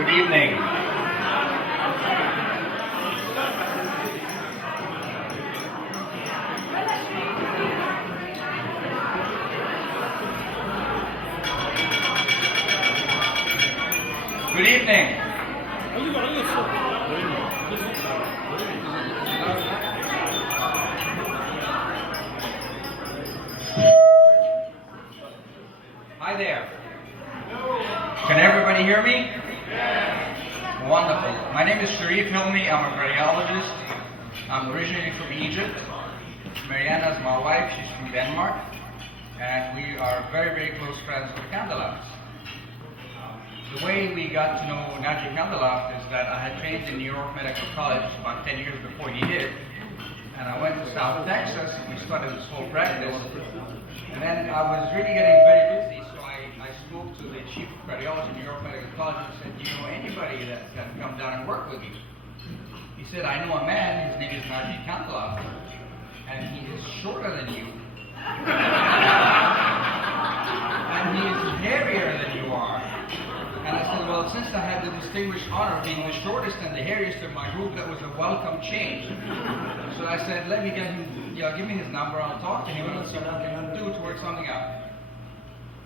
Good evening. Good evening. Hi there. Can everybody hear me? Wonderful. My name is Sharif Hilmi. I'm a cardiologist. I'm originally from Egypt. Mariana is my wife. She's from Denmark. And we are very, very close friends with Kandalaft. The way we got to know Dr.Kandalaft is that I had trained in New York Medical College about 10 years before he did. And I went to South Texas and we started this whole practice. And then I was really getting very busy, so I spoke to the chief of cardiology in New York Medical College and said, do you know anybody that can come down and work with you? He said, I know a man, his name is Dr.Kandalaft, and he is shorter than you. And he is hairier than you are. And I said, well, since I had the distinguished honor of being the shortest and the hairiest in my group, that was a welcome change. So I said, let me get him, give me his number, I'll talk to him, and let's see what we can do to work something out.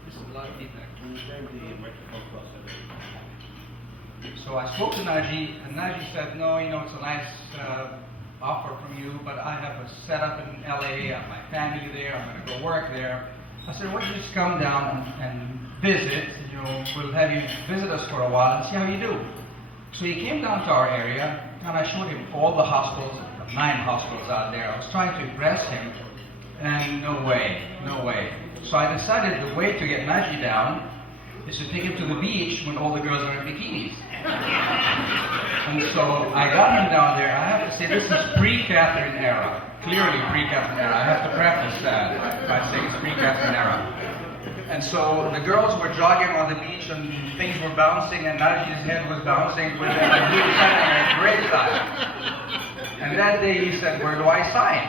This is a lot of feedback. So I spoke to Naji, and Naji said, no, it's a nice offer from you, but I have a setup in LA, I have my family there, I'm going to go work there. I said, why don't you just come down and visit, we'll have you visit us for a while and see how you do. So he came down to our area, and I showed him all the hospitals, 9 hospitals out there. I was trying to impress him, and no way. So I decided the way to get Naji down is to take him to the beach when all the girls are in bikinis. And so I got him down there. I have to say, this is pre-Catherine era. Clearly pre-Catherine era. I have to preface that by saying it's pre-Catherine era. And so the girls were jogging on the beach and things were bouncing and Naji's head was bouncing with them and he was having a great time. And that day he said, where do I sign?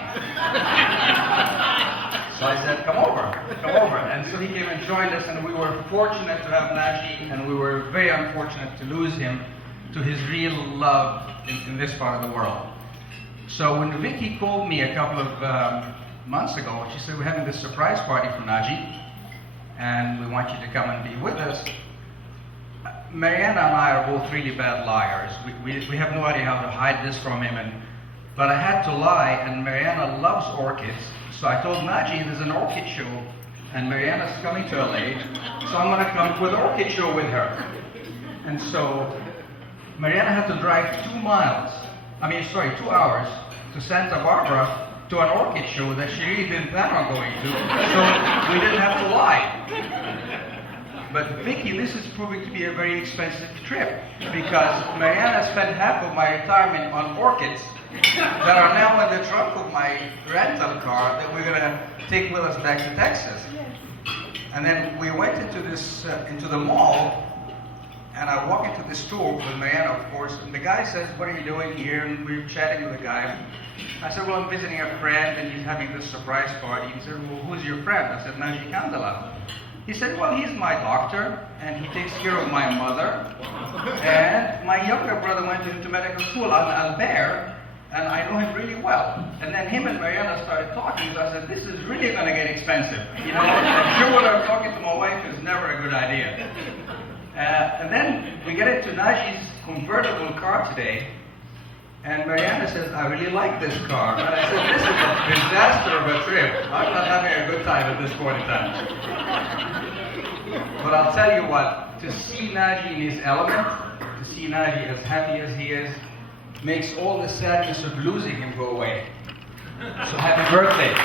So I said, come over. And so he came and joined us, and we were fortunate to have Naji, and we were very unfortunate to lose him to his real love in this part of the world. So when Vicky called me a couple of months ago, she said, we're having this surprise party for Naji, and we want you to come and be with us. Mariana and I are both really bad liars. We have no idea how to hide this from him, but I had to lie, and Mariana loves orchids. So I told Naji there's an orchid show, and Mariana's coming to LA, so I'm going to come to the orchid show with her. And so Mariana had to drive 2 hours to Santa Barbara to an orchid show that she really didn't plan on going to, so we didn't have to lie. But Vicky, this is proving to be a very expensive trip, because Mariana spent half of my retirement on orchids that are now in the trunk of my rental car that we're going to take with us back to Texas. And then we went into the mall, and I walk into the store with Mariana, of course, and the guy says, what are you doing here? And we're chatting with the guy. I said, well, I'm visiting a friend, and he's having this surprise party. He said, well, who's your friend? I said, Dr.Kandalaft. He said, well, he's my doctor, and he takes care of my mother. And my younger brother went into medical school on Albert, and I know him really well. And then him and Mariana started talking, so I said, this is really going to get expensive. I'm sure what I'm talking to my wife is never a good idea. And then we get into Naji's convertible car today, and Mariana says, I really like this car. And I said, this is a disaster of a trip. I'm not having a good time at this point in time. But I'll tell you what, to see Naji in his element, to see Naji as happy as he is, makes all the sadness of losing him go away. So happy birthday.